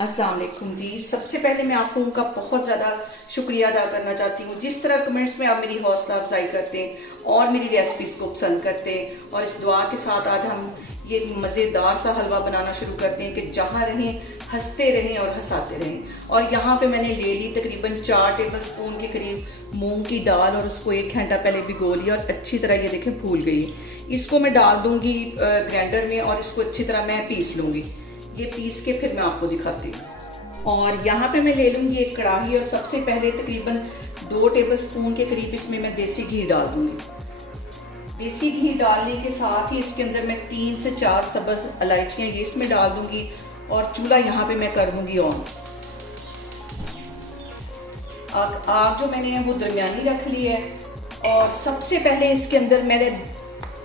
अस्सलाम वालेकुम जी। सबसे पहले मैं आप लोगों का बहुत ज़्यादा शुक्रिया अदा करना चाहती हूँ। जिस तरह कमेंट्स में आप मेरी हौसला अफजाई करते हैं और मेरी रेसिपीज़ को पसंद करते हैं, और इस दुआ के साथ आज हम ये मज़ेदार सा हलवा बनाना शुरू करते हैं कि जहाँ रहें हंसते रहें और हंसाते रहें। और यहाँ पे मैंने ले ली तकरीबन 4 टेबल स्पून के करीब मूंग की दाल, और उसको 1 घंटा पहले भिगो लिया और अच्छी तरह ये देखें फूल गई है। इसको मैं डाल दूँगी ग्राइंडर में और इसको अच्छी तरह मैं पीस लूँगी। ये पीस के फिर मैं आपको दिखाती हूँ। और यहाँ पे मैं ले लूँगी एक कढ़ाई, और सबसे पहले तकरीबन 2 टेबल स्पून के करीब इसमें मैं देसी घी डाल दूँगी। देसी घी डालने के साथ ही इसके अंदर मैं 3 से 4 सब्ज़ इलायचियाँ ये इसमें डाल दूँगी, और चूल्हा यहाँ पे मैं कर दूँगी ऑन। आग जो मैंने वो दरमियानी रख ली है, और सबसे पहले इसके अंदर मैंने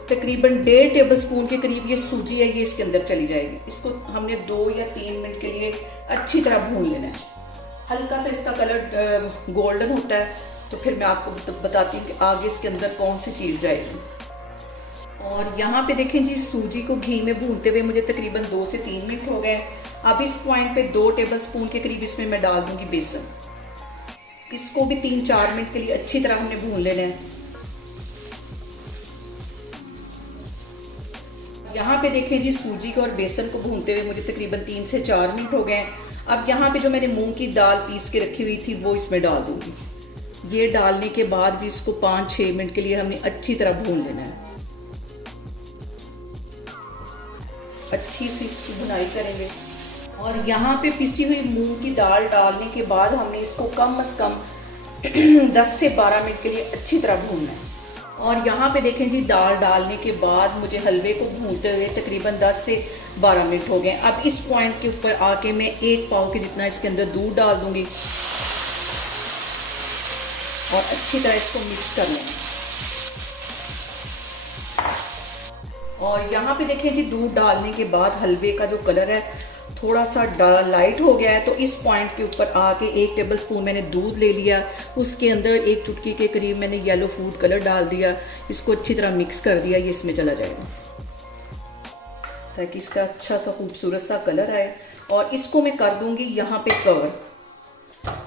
तकरीबन 1.5 टेबल स्पून के करीब ये सूजी है, ये इसके अंदर चली जाएगी। इसको हमने 2 या 3 मिनट के लिए अच्छी तरह भून लेना है। हल्का सा इसका कलर गोल्डन होता है तो फिर मैं आपको बताती हूँ कि आगे इसके अंदर कौन सी चीज़ जाएगी। और यहाँ पे देखें जी, सूजी को घी में भूनते हुए मुझे तकरीबन 2 से 3 मिनट हो गए। अब इस पॉइंट पे 2 टेबल स्पून के करीब इसमें मैं डाल दूँगी बेसन। इसको भी 3-4 मिनट के लिए अच्छी तरह हमने भून लेना है। यहाँ पे देखें जी, सूजी को और बेसन को भूनते हुए मुझे तकरीबन 3 से 4 मिनट हो गए। अब यहाँ पे जो मैंने मूंग की दाल पीस के रखी हुई थी वो इसमें डाल दूँगी। ये डालने के बाद भी इसको 5-6 मिनट के लिए हमने अच्छी तरह भून लेना है। अच्छी सी इसकी भुनाई करेंगे। और यहाँ पे पिसी हुई मूंग की दाल डालने के बाद हमने इसको कम से कम 10 से 12 मिनट के लिए अच्छी तरह भूनना है। और यहाँ पे देखें जी, दाल डालने के बाद मुझे हलवे को भूनते हुए तकरीबन 10 से 12 मिनट हो गए। अब इस पॉइंट के ऊपर आके मैं 1 पाव के जितना इसके अंदर दूध डाल दूँगी और अच्छी तरह इसको मिक्स कर लेंगे। और यहाँ पे देखें जी, दूध डालने के बाद हलवे का जो कलर है थोड़ा सा लाइट हो गया है। तो इस पॉइंट के ऊपर आके 1 टेबल स्पून मैंने दूध ले लिया, उसके अंदर 1 चुटकी के करीब मैंने येलो फूड कलर डाल दिया। इसको अच्छी तरह मिक्स कर दिया, ये इसमें चला जाएगा ताकि इसका अच्छा सा खूबसूरत सा कलर आए। और इसको मैं कर दूंगी यहाँ पे कवर,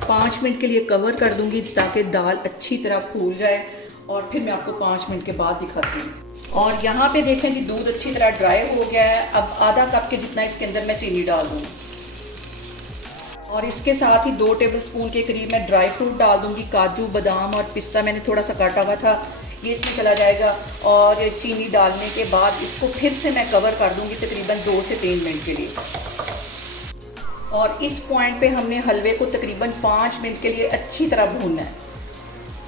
5 मिनट के लिए कवर कर दूंगी ताकि दाल अच्छी तरह फूल जाए। और फिर मैं आपको 5 मिनट के बाद दिखाती हूँ। और यहाँ पे देखें कि दूध अच्छी तरह ड्राई हो गया है। अब आधा कप के जितना इसके अंदर मैं चीनी डाल दूँगी, और इसके साथ ही 2 टेबल स्पून के करीब मैं ड्राई फ्रूट डाल दूँगी। काजू, बादाम और पिस्ता मैंने थोड़ा सा काटा हुआ था, ये इसमें चला जाएगा। और चीनी डालने के बाद इसको फिर से मैं कवर कर दूँगी तकरीबन 2 से 3 मिनट के लिए। और इस पॉइंट पे हमने हलवे को तकरीबन 5 मिनट के लिए अच्छी तरह भूनना है।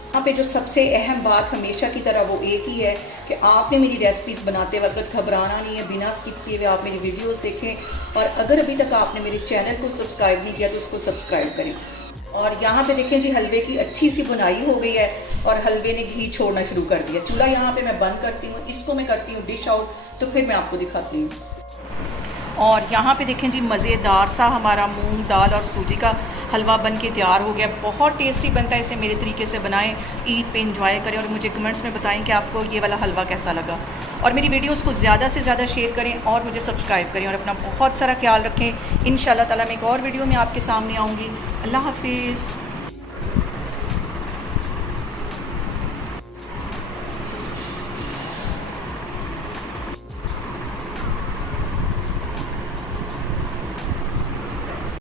यहाँ पे जो सबसे अहम बात हमेशा की तरह वो एक ही है कि आपने मेरी रेसिपीज़ बनाते वक्त घबराना नहीं है। बिना स्किप किए हुए आप मेरी वीडियोस देखें, और अगर अभी तक आपने मेरे चैनल को सब्सक्राइब नहीं किया तो उसको सब्सक्राइब करें। और यहाँ पे देखें जी, हलवे की अच्छी सी बुनाई हो गई है और हलवे ने घी छोड़ना शुरू कर दिया। चूल्हा यहाँ पे मैं बंद करती हूँ, इसको मैं करती हूँ डिश आउट, तो फिर मैं आपको दिखाती हूँ। और यहाँ पे देखें जी, मज़ेदार सा हमारा मूंग दाल और सूजी का हलवा बन के तैयार हो गया। बहुत टेस्टी बनता है, इसे मेरे तरीके से बनाएं, ईद पे एंजॉय करें, और मुझे कमेंट्स में बताएं कि आपको ये वाला हलवा कैसा लगा। और मेरी वीडियोस को ज़्यादा से ज़्यादा शेयर करें और मुझे सब्सक्राइब करें, और अपना बहुत सारा ख्याल रखें। इंशाल्लाह ताला मैं एक और वीडियो में आपके सामने आऊँगी। अल्लाह हाफिज़।